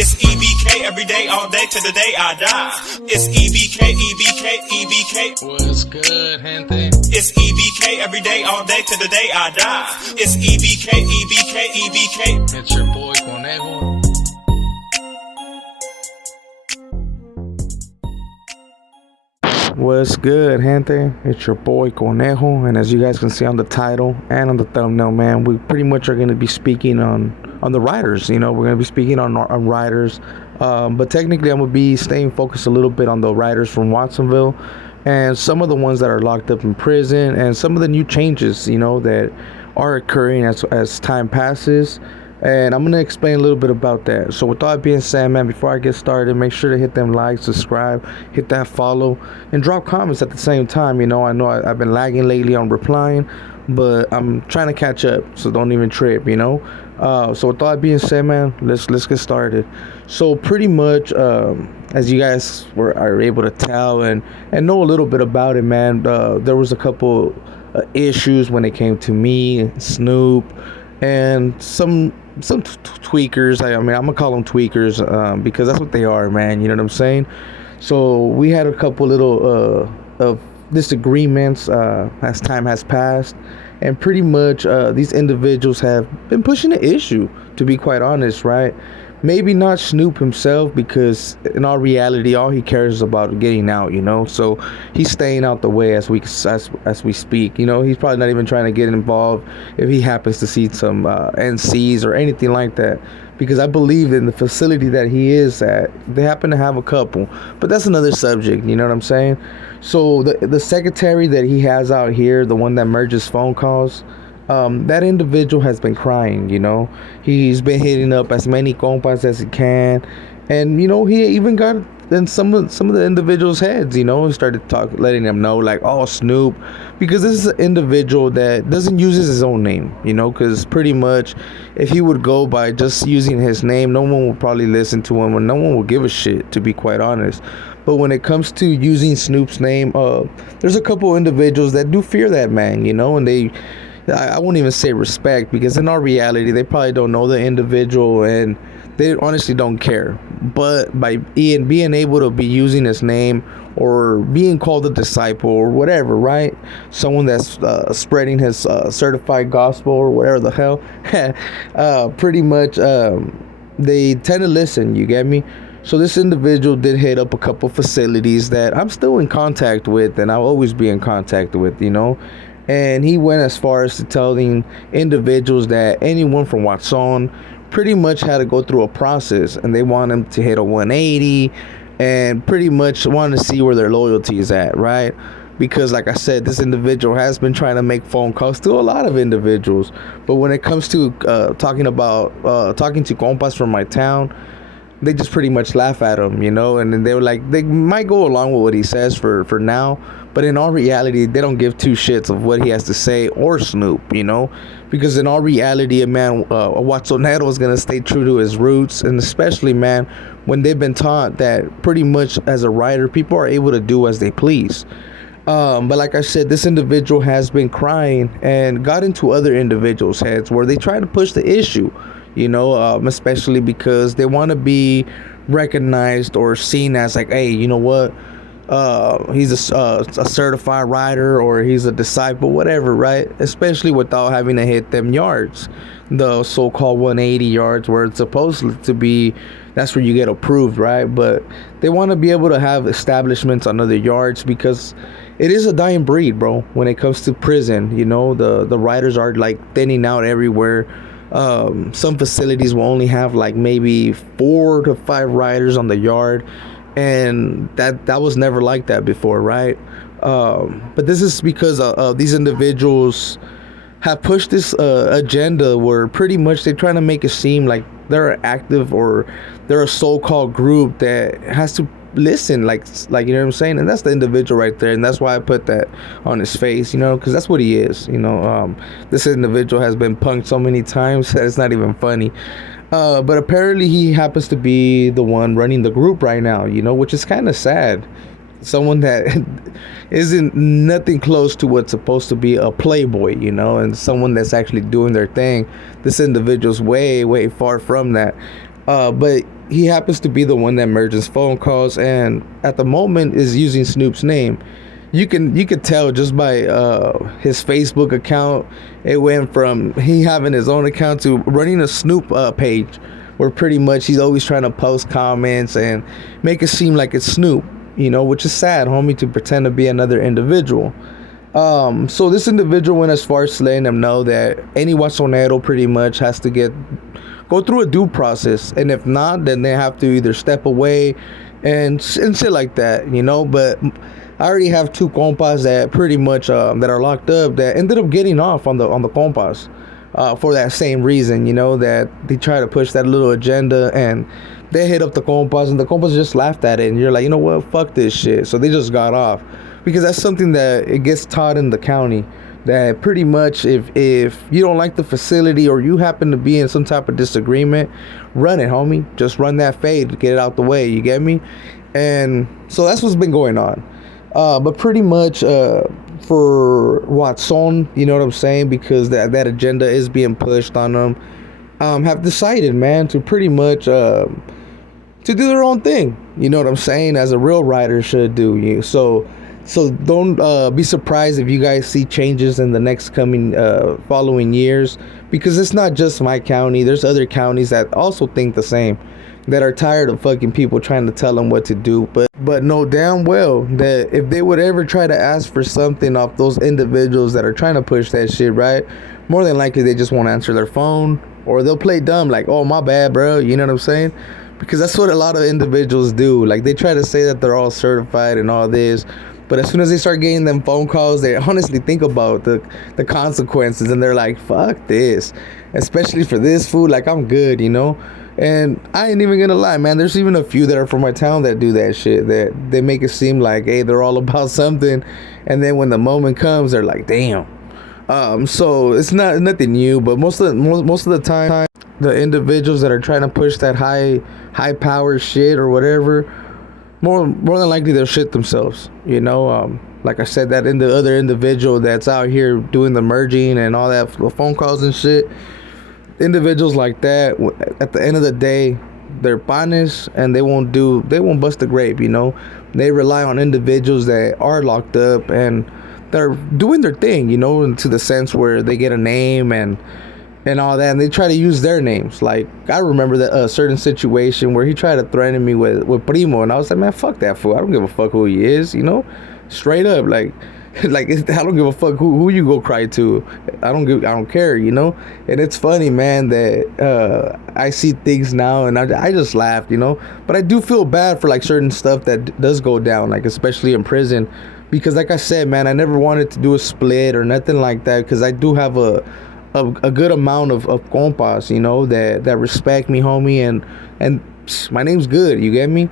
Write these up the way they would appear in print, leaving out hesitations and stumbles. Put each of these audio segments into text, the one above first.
It's E.B.K every day, all day, to the day I die. It's E.B.K, E.B.K, E.B.K. What's good, gente? It's E.B.K every day, all day, to the day I die. It's E.B.K, E.B.K, E.B.K. It's your boy Conejo. What's good, gente? It's your boy Conejo, and as you guys can see on the title and on the thumbnail, man, we pretty much are going to be speaking on the writers. You know, we're going to be speaking on writers, but technically, I'm going to be staying focused a little bit on the writers from Watsonville and some of the ones that are locked up in prison, and some of the new changes, you know, that are occurring as time passes. And I'm going to explain a little bit about that. So with all that being said, man, before I get started, make sure to hit them likes, subscribe, hit that follow, and drop comments at the same time. You know I've been lagging lately on replying, but I'm trying to catch up, so don't even trip, you know. So with all that being said, man, let's get started. So pretty much, as you guys are able to tell and know a little bit about it, man, there was a couple issues when it came to me, Snoop, and some tweakers. I mean, I'm gonna call them tweakers because that's what they are, man. You know what I'm saying? So we had a couple little of disagreements as time has passed, and pretty much these individuals have been pushing the issue, to be quite honest, right? Maybe not Snoop himself, because in all reality, all he cares is about getting out, you know. So he's staying out the way as we speak. You know, he's probably not even trying to get involved if he happens to see some NCs or anything like that, because I believe in the facility that he is at, they happen to have a couple. But that's another subject, you know what I'm saying? So the secretary that he has out here, the one that merges phone calls, that individual has been crying, you know. He's been hitting up as many compas as he can, and you know, he even got in some of the individuals' heads, you know, and started letting them know, like, oh, Snoop, because this is an individual that doesn't use his own name, you know, because pretty much if he would go by just using his name, no one would probably listen to him, and no one would give a shit, to be quite honest. But when it comes to using Snoop's name, there's a couple individuals that do fear that man, you know, and I won't even say respect, because in our reality, they probably don't know the individual and they honestly don't care. But by being able to be using his name or being called a disciple or whatever, right? Someone that's spreading his certified gospel or whatever the hell, pretty much they tend to listen, you get me? So this individual did hit up a couple facilities that I'm still in contact with, and I'll always be in contact with, you know. And he went as far as to telling individuals that anyone from Watson pretty much had to go through a process, and they want him to hit a 180 and pretty much want to see where their loyalty is at, right? Because like I said, this individual has been trying to make phone calls to a lot of individuals, but when it comes to talking to compas from my town, they just pretty much laugh at him, you know, and then they were like, they might go along with what he says for now, but in all reality, they don't give two shits of what he has to say or Snoop, you know, because in all reality, a Watsoneros is going to stay true to his roots, and especially, man, when they've been taught that pretty much as a writer, people are able to do as they please. But like I said, this individual has been crying and got into other individuals' heads where they try to push the issue, you know, especially because they want to be recognized or seen as like, hey, you know what, he's a certified writer, or he's a disciple, whatever, right? Especially without having to hit them yards, the so-called 180 yards, where it's supposed to be, that's where you get approved, right? But they want to be able to have establishments on other yards, because it is a dying breed, bro, when it comes to prison. You know, the writers are like thinning out everywhere. Some facilities will only have like maybe 4 to 5 riders on the yard, and that was never like that before, right? But this is because these individuals have pushed this agenda where pretty much they're trying to make it seem like they're active, or they're a so-called group that has to listen, like you know what I'm saying? And that's the individual right there, and that's why I put that on his face, you know, because that's what he is, you know. This individual has been punked so many times that it's not even funny. But apparently he happens to be the one running the group right now, you know, which is kind of sad. Someone that isn't nothing close to what's supposed to be a playboy, you know, and someone that's actually doing their thing. This individual's way far from that. But he happens to be the one that merges phone calls, and at the moment is using Snoop's name. You could tell just by his Facebook account. It went from he having his own account to running a Snoop page, where pretty much he's always trying to post comments and make it seem like it's Snoop. Which is sad, homie, to pretend to be another individual. So this individual went as far as letting them know that any Watsonero pretty much has to go through a due process, and if not, then they have to either step away and shit like that. But I already have two compas that pretty much that are locked up that ended up getting off on the compas for that same reason. That they try to push that little agenda, and they hit up the compas, and the compas just laughed at it, and you're like, you know what, fuck this shit. So they just got off, because that's something that it gets taught in the county, that pretty much if you don't like the facility or you happen to be in some type of disagreement, run it, homie. Just run that fade, get it out the way, you get me? And so that's what's been going on. But pretty much for Watson, you know what I'm saying, because that agenda is being pushed on them, have decided, man, to pretty much to do their own thing, you know what I'm saying, as a real writer should do. So don't be surprised if you guys see changes in the next coming following years, because it's not just my county. There's other counties that also think the same, that are tired of fucking people trying to tell them what to do, but know damn well that if they would ever try to ask for something off those individuals that are trying to push that shit, right, more than likely they just won't answer their phone, or they'll play dumb like, oh, my bad, bro, you know what I'm saying? Because that's what a lot of individuals do. Like, they try to say that they're all certified and all this, but as soon as they start getting them phone calls, they honestly think about the consequences, and they're like, fuck this, especially for this food, like, I'm good, And I ain't even gonna lie, man, there's even a few that are from my town that do that shit, that they make it seem like, hey, they're all about something, and then when the moment comes, they're like, damn. So it's nothing new, but most of the time, the individuals that are trying to push that high power shit or whatever, more than likely they'll shit themselves. Like I said, that in the other individual that's out here doing the merging and all that, the phone calls and shit. Individuals like that, at the end of the day, they're honest, and they won't bust a grape. They rely on individuals that are locked up, and they're doing their thing, into the sense where they get a name and all that, and they try to use their names. Like, I remember that a certain situation where he tried to threaten me with Primo, and I was like, man, fuck that fool. I don't give a fuck who he is, straight up, like like, I don't give a fuck who you go cry to. I don't care, And it's funny, man, that I see things now, and I just laughed, But I do feel bad for like certain stuff that does go down, like especially in prison, because like I said, man, I never wanted to do a split or nothing like that, because I do have a good amount of compas, that respect me, homie, and my name's good, you get me?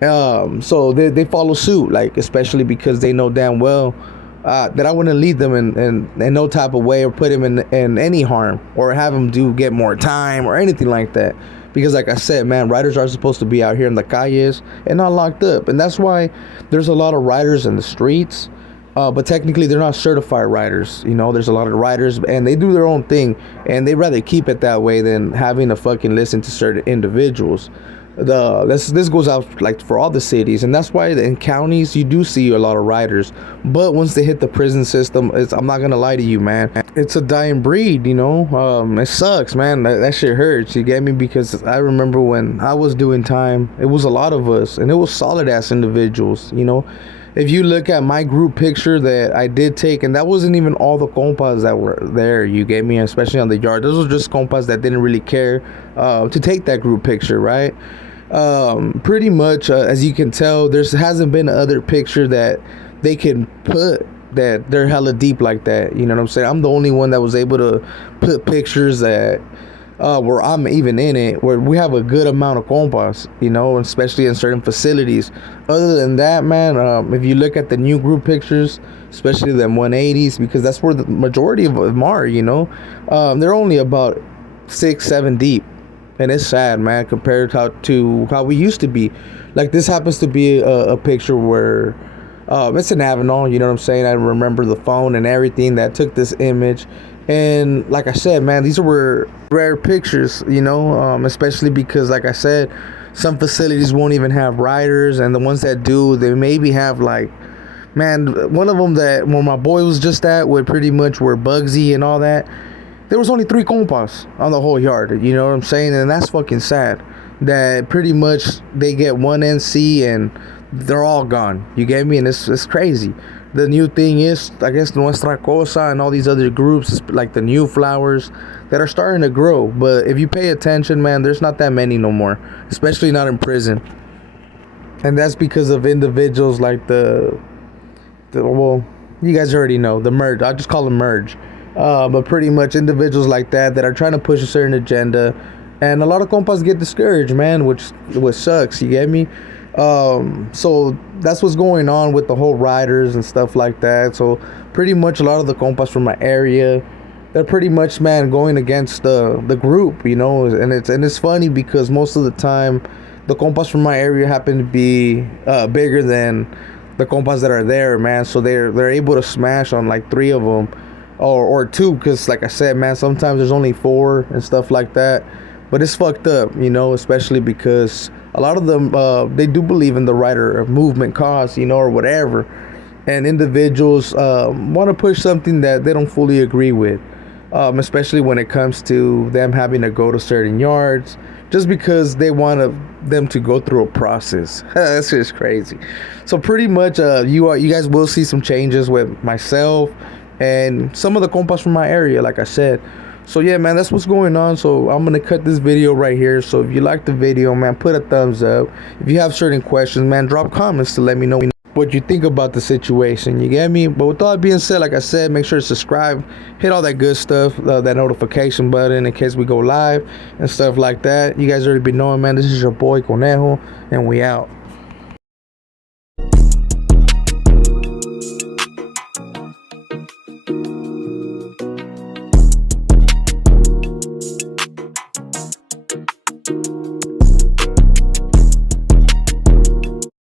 So they follow suit, like, especially because they know damn well that I wouldn't lead them in no type of way, or put him in any harm, or have him get more time or anything like that. Because like I said, man, writers are supposed to be out here in the calles and not locked up. And that's why there's a lot of writers in the streets, but technically they're not certified writers. There's a lot of writers, and they do their own thing, and they rather keep it that way than having to fucking listen to certain individuals. This goes out like for all the cities, and that's why in counties you do see a lot of writers. But once they hit the prison system, I'm not gonna lie to you, man, it's a dying breed. It sucks, man. That shit hurts, you get me? Because I remember when I was doing time, it was a lot of us, and it was solid ass individuals. If you look at my group picture that I did take, and that wasn't even all the compas that were there, you get me, especially on the yard. Those were just compas that didn't really care to take that group picture, right? Pretty much, as you can tell, there hasn't been another picture that they can put that they're hella deep like that. You know what I'm saying? I'm the only one that was able to put pictures that where I'm even in it, where we have a good amount of compas, especially in certain facilities. Other than that, man, if you look at the new group pictures, especially them 180s, because that's where the majority of them are, they're only about 6-7 deep. And it's sad, man, compared to how we used to be. Like, this happens to be a picture where it's an Avenal, you know what I'm saying? I remember the phone and everything that took this image. And like I said, man, these were rare pictures, especially because, like I said, some facilities won't even have riders, and the ones that do, they maybe have like, man, one of them that where my boy was just at, with pretty much where Bugsy and all that, there was only 3 compas on the whole yard. You know what I'm saying? And that's fucking sad. That pretty much they get one NC and they're all gone. You get me? And it's crazy. The new thing is, I guess, Nuestra Cosa and all these other groups, like the new flowers that are starting to grow. But if you pay attention, man, there's not that many no more, especially not in prison. And that's because of individuals like well, you guys already know, the merge. I just call them merge. But pretty much individuals like that are trying to push a certain agenda, and a lot of compas get discouraged, man, which sucks. You get me? So that's what's going on with the whole riders and stuff like that. So pretty much a lot of the compas from my area, they're pretty much, man, going against the group, and it's funny because most of the time the compas from my area happen to be bigger than the compas that are there, man. So they're able to smash on like 3 of them, or 2, because like I said, man, sometimes there's only 4 and stuff like that. But it's fucked up, especially because a lot of them, they do believe in the rider movement cause, or whatever. And individuals want to push something that they don't fully agree with, especially when it comes to them having to go to certain yards, just because they want them to go through a process. That's just crazy. So pretty much, you guys will see some changes with myself and some of the compas from my area, like I said. So yeah, man, that's what's going on. So I'm gonna cut this video right here. So if you like the video, man, put a thumbs up. If you have certain questions, man, drop comments to let me know what you think about the situation. You get me? But with all that being said, like I said, make sure to subscribe, hit all that good stuff, that notification button in case we go live and stuff like that. You guys already been knowing, man. This is your boy Conejo, and we out.